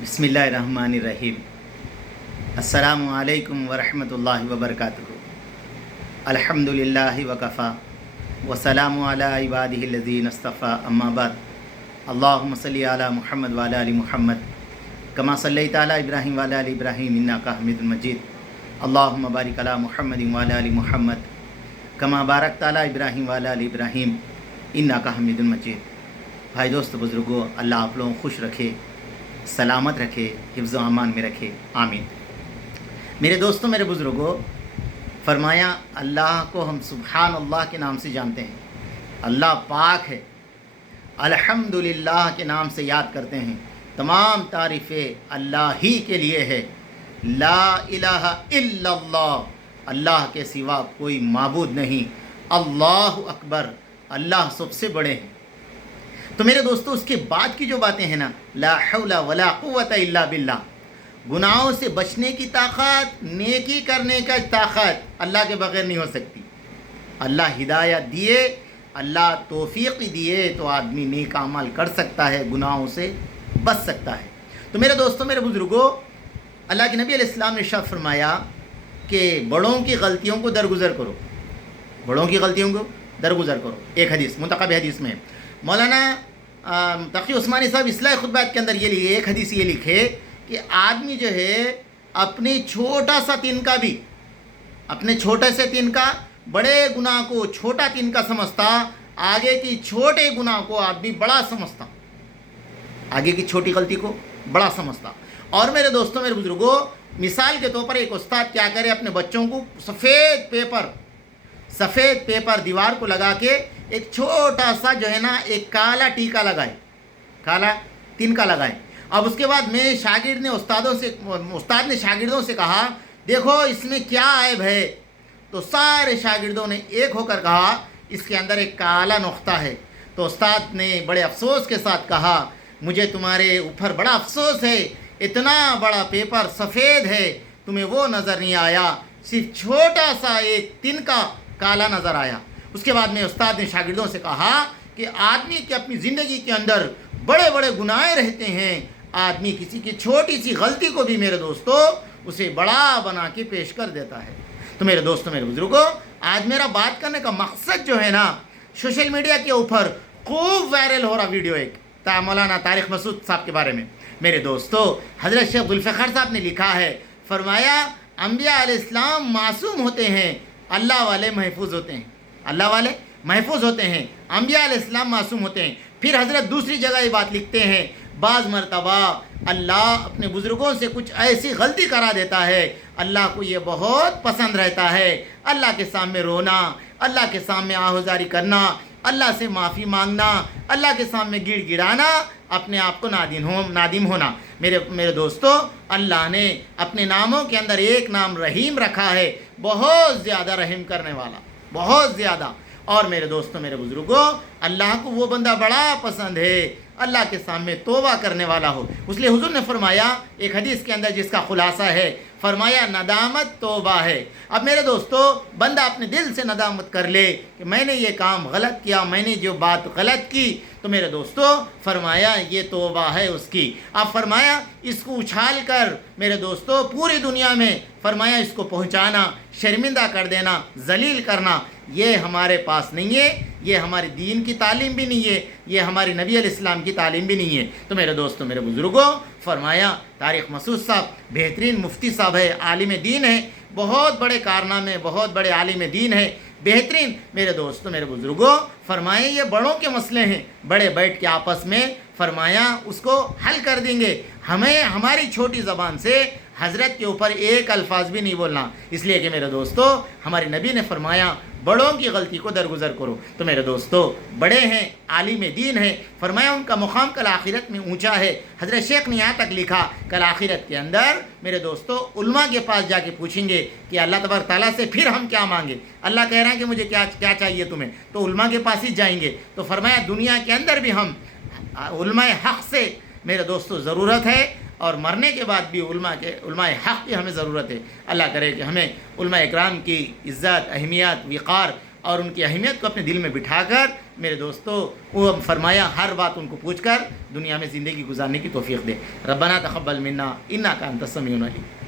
बिस्मिल्लाहिर्रहमानिर्रहीम। अस्सलामु अलैकुम वरहमतुल्लाहि वबरकातुहू। अल्हम्दुलिल्लाहि वकफ़ा वस्सलामु अला इबादिहिल्लज़ीना इस्तफ़ा अम्मा बाद। अल्लाहुम्मा सल्लि अला मुहम्मद व अला आलि मुहम्मद कमा सल्लैता अला इब्राहीम व अला आलि इब्राहीम इन्नका हमीदुम मजीद। अल्लाहुम्मा बारिक अला मुहम्मद व अला आलि मुहम्मद कमा बारकता अला इब्राहीम व अला आलि इब्राहीम इन्नका हमीदुम मजीद। भाई दोस्त बुज़ुर्गों, अल्लाह आप लोगों को खुश रखे, सलामत रखे, हिफ्ज़ व अमान में रखे, आमीन। मेरे दोस्तों, मेरे बुज़ुर्गों, फरमाया अल्लाह को हम सुबहान अल्लाह के नाम से जानते हैं। अल्लाह पाक है। अल्हम्दुलिल्लाह के नाम से याद करते हैं। तमाम तारीफ़ें अल्लाह ही के लिए है। ला इलाहा इल्लल्लाह, अल्लाह के सिवा कोई माबूद नहीं। अल्लाहु अकबर, अल्लाह सबसे बड़े हैं। तो मेरे दोस्तों, उसके बाद की जो बातें हैं ना, ला हौला वला कुव्वता इल्ला बिल्लाह, गुनाहों से बचने की ताकत, नेकी करने का ताकत अल्लाह के बगैर नहीं हो सकती। अल्लाह हिदायत दिए, अल्लाह तौफीक दिए तो आदमी नेक अमल कर सकता है, गुनाहों से बच सकता है। तो मेरे दोस्तों, मेरे बुज़ुर्गों, अल्लाह के नबी अलैहिस्सलाम ने इरशाद फरमाया कि बड़ों की गलतियों को दरगुज़र करो, बड़ों की गलतियों को दरगुज़र करो। एक हदीस, मुंतखब हदीस में मौलाना तक़ी उस्मानी साहब इस्लाह खुतबात के अंदर ये लिखे, एक हदीस ये लिखे कि आदमी जो है अपने छोटा सा तिनका भी, अपने छोटे से तिनका बड़े गुनाह को छोटा तिनका समझता, आगे की छोटे गुनाह को आदमी बड़ा समझता, आगे की छोटी गलती को बड़ा समझता। और मेरे दोस्तों, मेरे बुज़ुर्गों, मिसाल के तौर पर एक उस्ताद क्या करे, अपने बच्चों को सफ़ेद पेपर दीवार को लगा के एक छोटा सा जो है ना एक काला टीका लगाए, काला तिनका लगाए। अब उसके बाद में उस्ताद ने शागिर्दों से कहा, देखो इसमें क्या ऐब है। तो सारे शागिर्दों ने एक होकर कहा, इसके अंदर एक काला नुक्ता है। तो उस्ताद ने बड़े अफसोस के साथ कहा, मुझे तुम्हारे ऊपर बड़ा अफसोस है, इतना बड़ा पेपर सफ़ेद है, तुम्हें वो नज़र नहीं आया, सिर्फ छोटा सा एक तिनका काला नज़र आया। उसके बाद में उस्ताद ने शागिर्दों से कहा कि आदमी की अपनी ज़िंदगी के अंदर बड़े बड़े गुनाह रहते हैं, आदमी किसी की छोटी सी गलती को भी मेरे दोस्तों उसे बड़ा बना के पेश कर देता है। तो मेरे दोस्तों, मेरे बुज़ुर्गों, आज मेरा बात करने का मकसद जो है ना, सोशल मीडिया के ऊपर खूब वायरल हो रहा वीडियो एक मौलाना तारिक मसूद साहब के बारे में। मेरे दोस्तों, हज़रत शेख जुल्फ़िकार साहब ने लिखा है, फरमाया अंबिया अलैहिस्सलाम मासूम होते हैं, अल्लाह वाले महफूज होते हैं, अल्लाह वाले महफूज होते हैं, अंबिया अलैहिस्सलाम मासूम होते हैं। फिर हज़रत दूसरी जगह ये बात लिखते हैं, बाज़ मरतबा अल्लाह अपने बुज़ुर्गों से कुछ ऐसी गलती करा देता है, अल्लाह को ये बहुत पसंद रहता है, अल्लाह के सामने रोना, अल्लाह के सामने आहुजारी करना, अल्लाह से माफ़ी मांगना, अल्लाह के सामने गिड़गिड़ाना, अपने आप को नादिम होना। मेरे दोस्तों, अल्लाह ने अपने नामों के अंदर एक नाम रहीम रखा है, बहुत ज़्यादा रहम करने वाला, बहुत ज़्यादा। और मेरे दोस्तों, मेरे बुज़ुर्गों, अल्लाह को वो बंदा बड़ा पसंद है, अल्लाह के सामने तौबा करने वाला हो। इसलिए हुज़ूर ने फरमाया एक हदीस के अंदर, जिसका खुलासा है, फरमाया नदामत तौबा है। अब मेरे दोस्तों, बंदा अपने दिल से नदामत कर ले कि मैंने ये काम गलत किया, मैंने जो बात गलत की, तो मेरे दोस्तों फरमाया ये तौबा है उसकी। अब फरमाया इसको उछाल कर मेरे दोस्तों पूरी दुनिया में फरमाया इसको पहुंचाना, शर्मिंदा कर देना, जलील करना, ये हमारे पास नहीं है, ये हमारे दीन की तालीम भी नहीं है, ये हमारी नबी अलैहिस्सलाम की तालीम भी नहीं है। तो मेरे दोस्तों, मेरे बुज़ुर्गों, फरमाया तारिक मसूद साहब बेहतरीन मुफ्ती साहब है, आलिम दीन है, बहुत बड़े कारनामे, बहुत बड़े आलिम दीन है, बेहतरीन। मेरे दोस्तों, मेरे बुज़ुर्गों, फरमाए ये बड़ों के मसले हैं, बड़े बैठ के आपस में फरमाया उसको हल कर देंगे। हमें हमारी छोटी ज़बान से हज़रत के ऊपर एक अल्फाज भी नहीं बोलना, इसलिए कि मेरे दोस्तों हमारे नबी ने फरमाया बड़ों की गलती को दरगुज़र करो। तो मेरे दोस्तों, बड़े हैं, आलिम दीन है, फरमाया उनका मुकाम कल आखिरत में ऊंचा है। हज़रत शेख ने यहाँ तक लिखा, कल आखिरत के अंदर मेरे दोस्तों उल्मा के पास जाके पूछेंगे कि अल्लाह तबारक तआला से फिर हम क्या मांगे। अल्लाह कह रहा है कि मुझे क्या क्या चाहिए तुम्हें, तो उल्मा के पास ही जाएंगे। तो फरमाया दुनिया के अंदर भी हम उल्माए हक़ से मेरे दोस्तों ज़रूरत है, और मरने के बाद भी उलमाए हक़ की हमें ज़रूरत है। अल्लाह करे कि हमें उलमा इकराम की इज़्ज़त, अहमियत, विक़ार اور ان کی اہمیت کو اپنے دل میں بٹھا کر میرے دوستو وہ فرمایا ہر بات ان کو پوچھ کر دنیا میں زندگی گزارنے کی توفیق دے. ربنا تقبل منا انک انت السمیع العلیم.